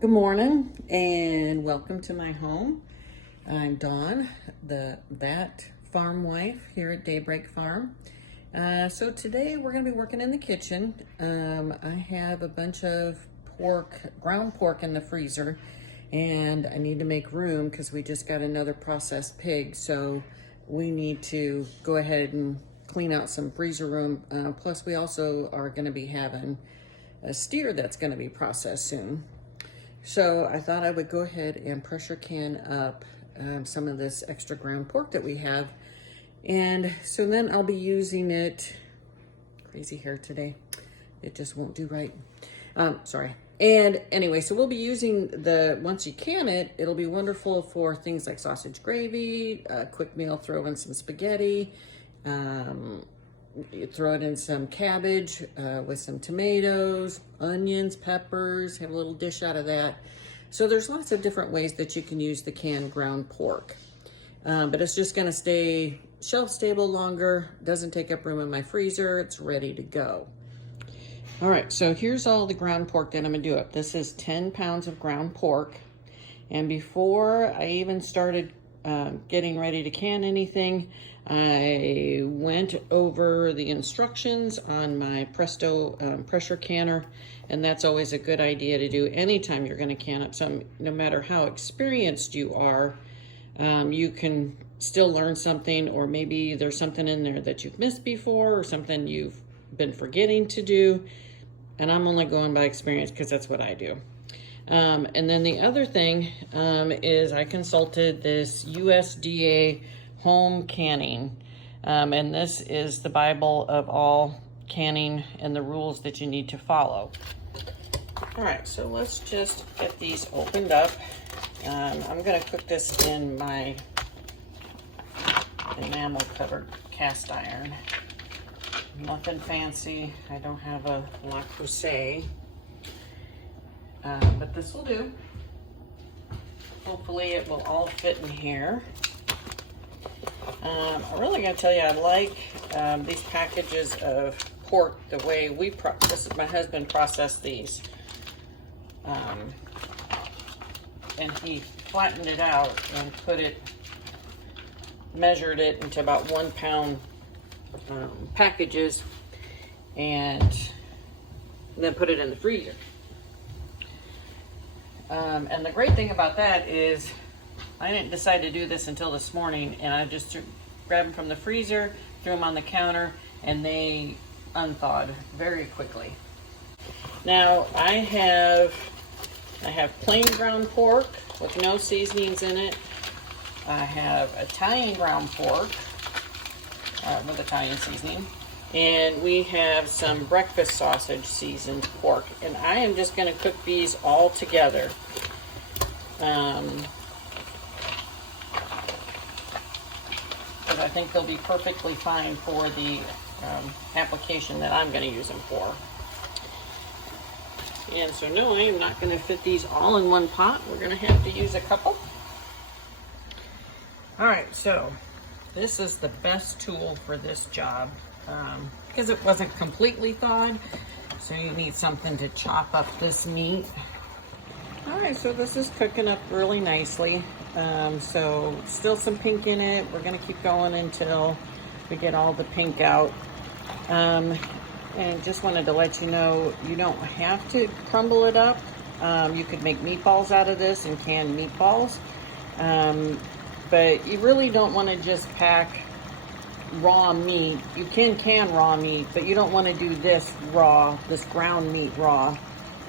Good morning and welcome to my home. I'm Dawn, that farm wife here at Daybreak Farm. So today we're going to be working in the kitchen. I have a bunch of ground pork in the freezer, and I need to make room because we just got another processed pig. So we need to go ahead and clean out some freezer room. Plus we also are going to be having a steer that's going to be processed soon. So I thought I would go ahead and pressure can up some of this extra ground pork that we have. And so then I'll be using it, crazy hair today, it just won't do right. Sorry. And anyway, so we'll be using once you can it, it'll be wonderful for things like sausage gravy, a quick meal, throw in some spaghetti, you throw it in some cabbage with some tomatoes, onions, peppers, have a little dish out of that. So there's lots of different ways that you can use the canned ground pork. But it's just gonna stay shelf stable longer, doesn't take up room in my freezer, it's ready to go. All right, so here's all the ground pork that I'm gonna do up. This is 10 pounds of ground pork. And before I even started getting ready to can anything, I went over the instructions on my Presto pressure canner, and that's always a good idea to do anytime you're going to can up some. No matter how experienced you are, you can still learn something, or maybe there's something in there that you've missed before or something you've been forgetting to do. And I'm only going by experience because that's what I do. And then the other thing is I consulted this USDA home canning. And this is the Bible of all canning and the rules that you need to follow. All right, so let's just get these opened up. I'm gonna cook this in my enamel covered cast iron. Nothing fancy. I don't have a Le Creuset. But this will do. Hopefully it will all fit in here. I'm really gonna tell you, I like these packages of pork the way my husband processed these. And he flattened it out and measured it into about 1 pound packages, and then put it in the freezer. And the great thing about that is I didn't decide to do this until this morning, and I just grabbed them from the freezer, threw them on the counter, and they unthawed very quickly. Now I have plain ground pork with no seasonings in it. I have Italian ground pork with Italian seasoning. And we have some breakfast sausage seasoned pork. And I am just going to cook these all together. Because I think they'll be perfectly fine for the application that I'm going to use them for. And so no, I am not going to fit these all in one pot. We're going to have to use a couple. All right, so this is the best tool for this job. Because it wasn't completely thawed, so you need something to chop up this meat. All right, so this is cooking up really nicely. So still some pink in it. We're gonna keep going until we get all the pink out. And just wanted to let you know, you don't have to crumble it up. You could make meatballs out of this and canned meatballs. But you really don't want to just pack raw meat. You can raw meat, but you don't want to do this raw, this ground meat raw,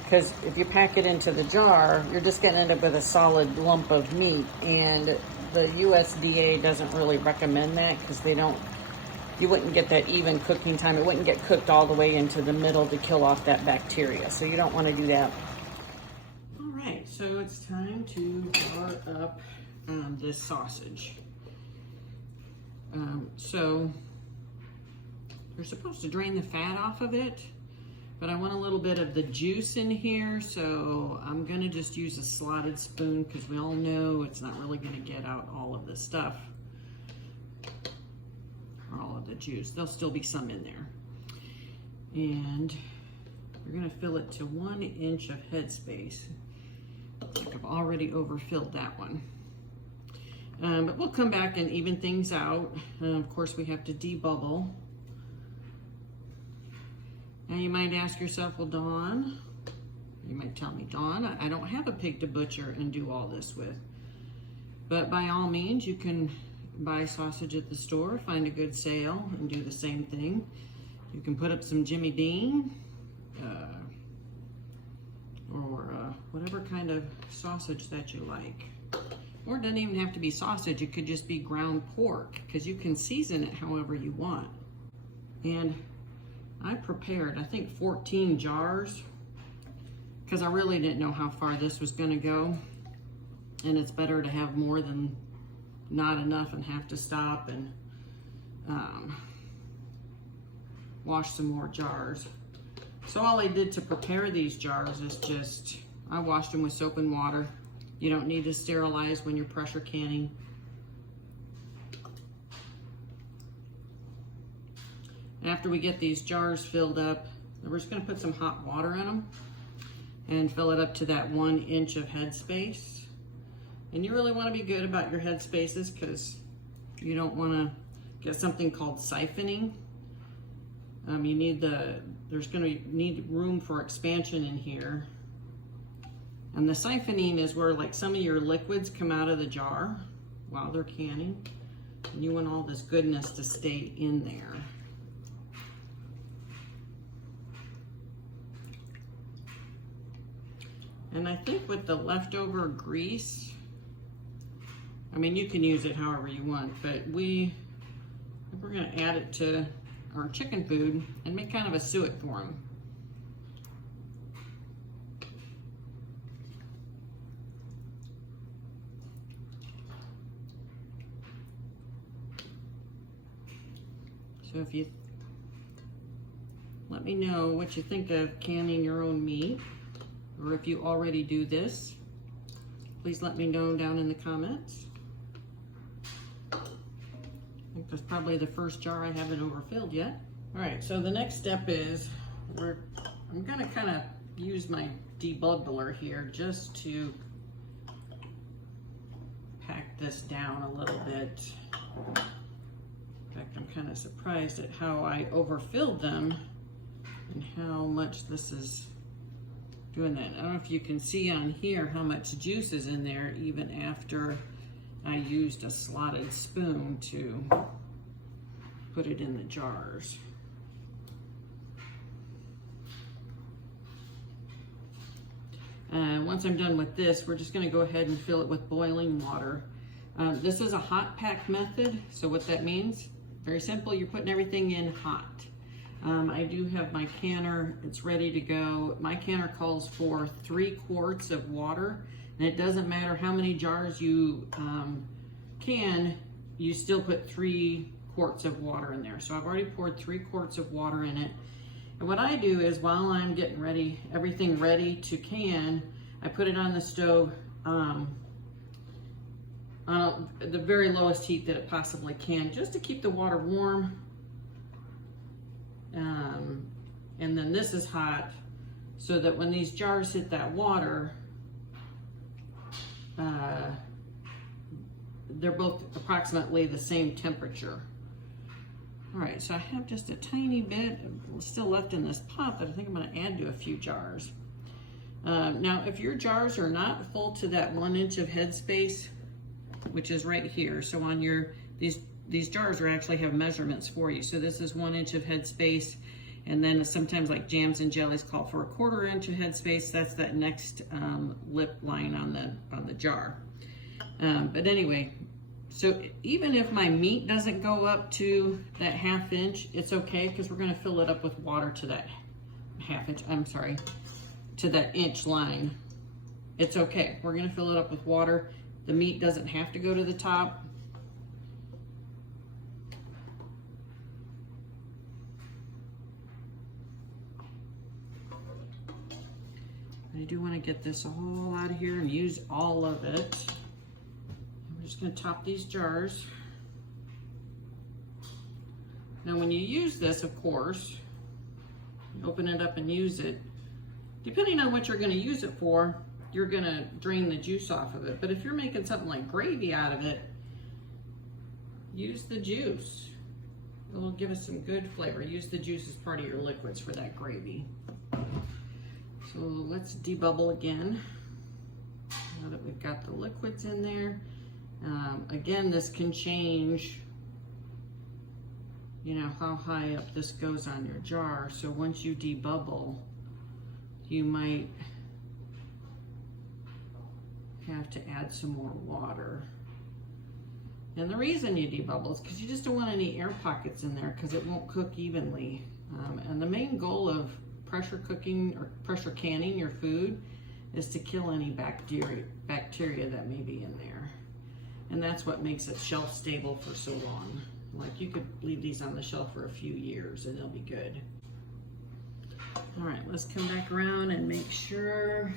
because if you pack it into the jar, you're just going to end up with a solid lump of meat, and the USDA doesn't really recommend that because you wouldn't get that even cooking time. It wouldn't get cooked all the way into the middle to kill off that bacteria, so you don't want to do that. All right, so it's time to jar up this sausage. So you're supposed to drain the fat off of it, but I want a little bit of the juice in here, so I'm gonna just use a slotted spoon because we all know it's not really gonna get out all of the stuff or all of the juice. There'll still be some in there. And we're gonna fill it to 1 inch of headspace. like I've already overfilled that one. But we'll come back and even things out. Of course, we have to debubble. Now you might ask yourself, well, Dawn, you might tell me, Dawn, I don't have a pig to butcher and do all this with. But by all means, you can buy sausage at the store, find a good sale, and do the same thing. You can put up some Jimmy Dean, or whatever kind of sausage that you like. Or it doesn't even have to be sausage, it could just be ground pork, because you can season it however you want. And I prepared, I think 14 jars, because I really didn't know how far this was gonna go. And it's better to have more than not enough and have to stop and wash some more jars. So all I did to prepare these jars is just, I washed them with soap and water. You don't need to sterilize when you're pressure canning. After we get these jars filled up, we're just gonna put some hot water in them and fill it up to that 1 inch of headspace. And you really wanna be good about your headspaces because you don't wanna get something called siphoning. You need there's gonna need room for expansion in here. And the siphoning is where like some of your liquids come out of the jar while they're canning. And you want all this goodness to stay in there. And I think with the leftover grease, I mean, you can use it however you want, but we're gonna add it to our chicken food and make kind of a suet for them. So if you let me know what you think of canning your own meat, or if you already do this, please let me know down in the comments. I think that's probably the first jar I haven't overfilled yet. All right, so the next step is I'm gonna kind of use my debubbler here just to pack this down a little bit. In fact, I'm kind of surprised at how I overfilled them and how much this is doing that. I don't know if you can see on here how much juice is in there even after I used a slotted spoon to put it in the jars. Once I'm done with this, we're just gonna go ahead and fill it with boiling water. This is a hot pack method, so what that means, very simple, you're putting everything in hot. I do have my canner, it's ready to go. My canner calls for 3 quarts of water, and it doesn't matter how many jars you can, you still put 3 quarts of water in there. So I've already poured 3 quarts of water in it. And what I do is while I'm getting ready, everything ready to can, I put it on the stove on the very lowest heat that it possibly can, just to keep the water warm. And then this is hot so that when these jars hit that water, they're both approximately the same temperature. All right, so I have just a tiny bit still left in this pot that I think I'm gonna add to a few jars. Now, if your jars are not full to that 1 inch of headspace, which is right here, so on your, these jars are actually have measurements for you. So this is 1 inch of headspace, and then sometimes like jams and jellies call for a 1/4 inch of headspace. That's that next lip line on the jar. But anyway, so even if my meat doesn't go up to that 1/2 inch, it's okay because we're gonna fill it up with water to that 1/2 inch, I'm sorry, to that inch line. It's okay, we're gonna fill it up with water. The meat doesn't have to go to the top. I do want to get this all out of here and use all of it. I'm just going to top these jars. Now when you use this, of course, open it up and use it. Depending on what you're going to use it for, you're gonna drain the juice off of it. But if you're making something like gravy out of it, use the juice. It'll give us some good flavor. Use the juice as part of your liquids for that gravy. So let's debubble again. Now that we've got the liquids in there. Again, this can change, you know, how high up this goes on your jar. So once you debubble, you might have to add some more water. And the reason you debubble is because you just don't want any air pockets in there because it won't cook evenly. And the main goal of pressure cooking or pressure canning your food is to kill any bacteria that may be in there. And that's what makes it shelf stable for so long. Like, you could leave these on the shelf for a few years and they'll be good. All right, let's come back around and make sure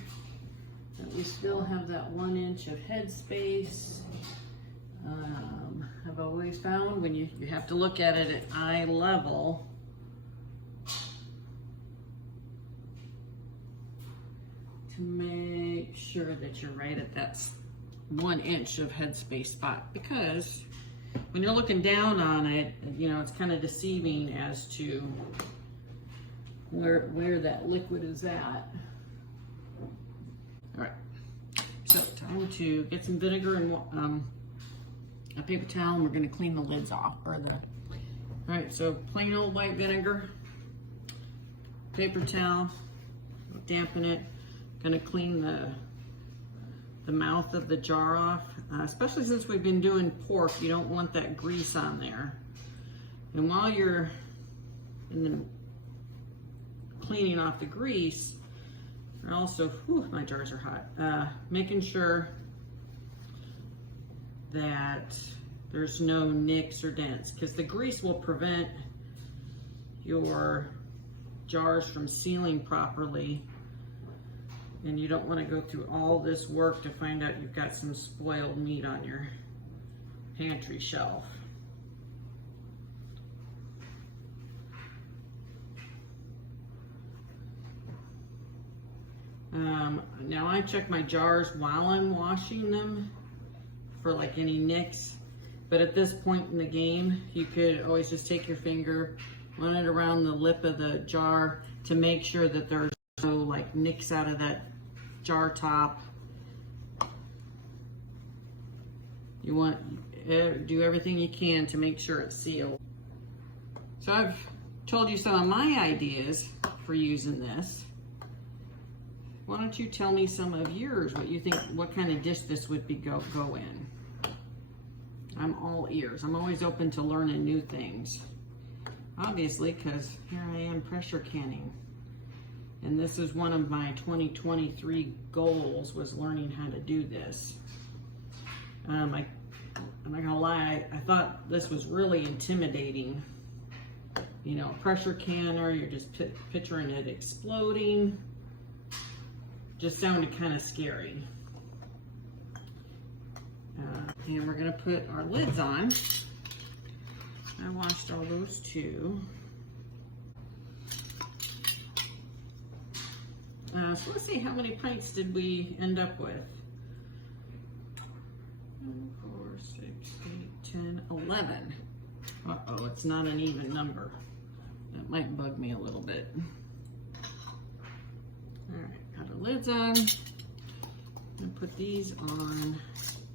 that we still have that 1 inch of headspace. I've always found when you have to look at it at eye level, to make sure that you're right at that 1 inch of headspace spot, because when you're looking down on it, you know, it's kind of deceiving as to where that liquid is at. All right, so time to get some vinegar and a paper towel, and we're going to clean the lids off. All right, so plain old white vinegar, paper towel, dampen it. Going to clean the mouth of the jar off, especially since we've been doing pork. You don't want that grease on there. And while you're cleaning off the grease, and also, whew, my jars are hot, making sure that there's no nicks or dents, because the grease will prevent your jars from sealing properly, and you don't want to go through all this work to find out you've got some spoiled meat on your pantry shelf. Now I check my jars while I'm washing them for like any nicks, but at this point in the game, you could always just take your finger, run it around the lip of the jar to make sure that there's no like nicks out of that jar top. You want to do everything you can to make sure it's sealed. So I've told you some of my ideas for using this. Why don't you tell me some of yours, what you think, what kind of dish this would be go in? I'm all ears. I'm always open to learning new things. Obviously, because here I am pressure canning. And this is one of my 2023 goals, was learning how to do this. I'm not gonna lie, I thought this was really intimidating. You know, pressure canner, you're just picturing it exploding. Just sounded kind of scary. And we're gonna put our lids on. I washed all those too. So let's see, how many pints did we end up with? 4, 6, 8, 10, 11. Uh-oh, it's not an even number. That might bug me a little bit. All right, got our lids on. I'm gonna put these on.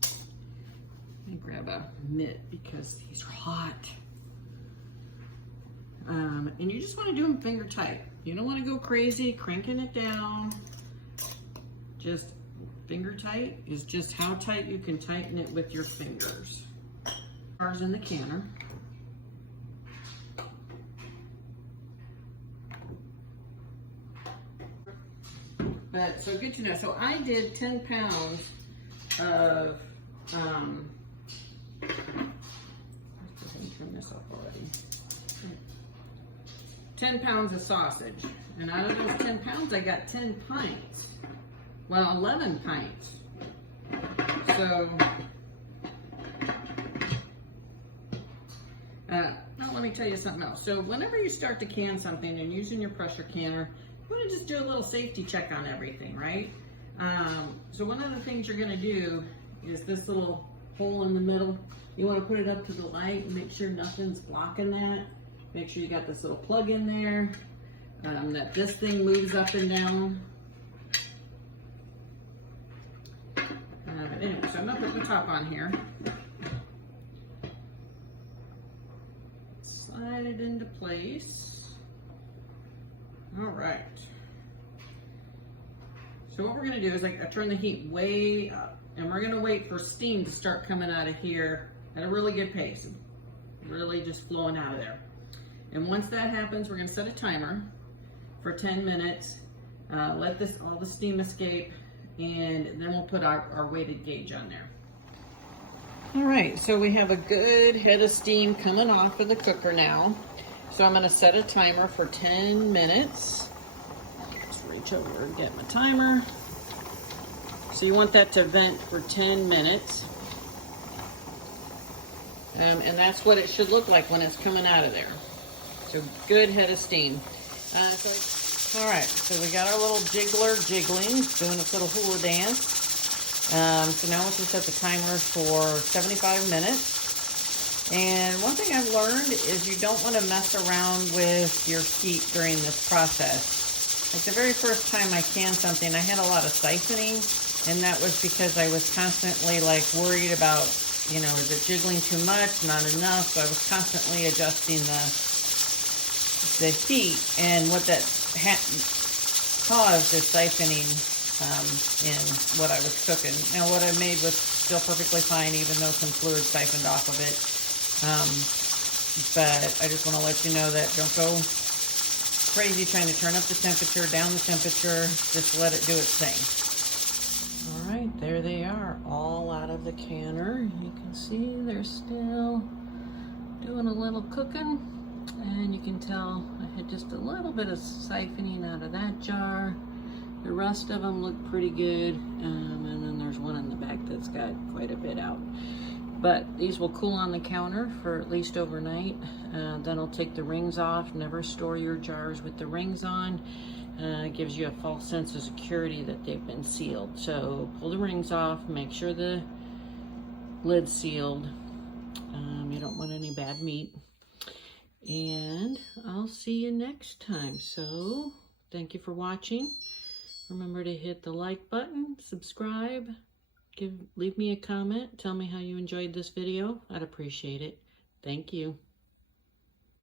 Let me grab a mitt because these are hot. And you just want to do them finger tight. You don't want to go crazy cranking it down. Just finger tight is just how tight you can tighten it with your fingers. Jars in the canner. But so good to know. So I did 10 pounds of turn this up already. 10 pounds of sausage. And out of those 10 pounds, I got 10 pints. Well, 11 pints. So, now let me tell you something else. So whenever you start to can something and using your pressure canner, you want to just do a little safety check on everything, right? So one of the things you're gonna do is this little hole in the middle. You wanna put it up to the light and make sure nothing's blocking that. Make sure you got this little plug in there, that this thing moves up and down. Anyway, so I'm gonna put the top on here. Slide it into place. All right. So what we're gonna do is I turn the heat way up, and we're gonna wait for steam to start coming out of here at a really good pace. Really just flowing out of there. And once that happens, we're gonna set a timer for 10 minutes. Let all the steam escape, and then we'll put our weighted gauge on there. All right, so we have a good head of steam coming off of the cooker now. So I'm gonna set a timer for 10 minutes. Let's reach over and get my timer. So you want that to vent for 10 minutes. And that's what it should look like when it's coming out of there. So good head of steam. All right, so we got our little jiggler jiggling, doing its little hula dance. So now we can set the timer for 75 minutes. And one thing I've learned is you don't want to mess around with your heat during this process. Like the very first time I canned something, I had a lot of siphoning, and that was because I was constantly like worried about, you know, is it jiggling too much, not enough? So I was constantly adjusting the heat, and what that caused is siphoning in what I was cooking. Now what I made was still perfectly fine, even though some fluid siphoned off of it. But I just want to let you know that don't go crazy trying to turn up the temperature, down the temperature. Just let it do its thing. All right, there they are, all out of the canner. You can see they're still doing a little cooking, and you can tell I had just a little bit of siphoning out of that jar. The rest of them look pretty good, and then there's one in the back that's got quite a bit out. But these will cool on the counter for at least overnight. Then I'll take the rings off. Never store your jars with the rings on. It gives you a false sense of security that they've been sealed. So pull the rings off, make sure the lid's sealed. You don't want any bad meat. And I'll see you next time. So thank you for watching. Remember to hit the like button, subscribe, leave me a comment, tell me how you enjoyed this video. I'd appreciate it. Thank you.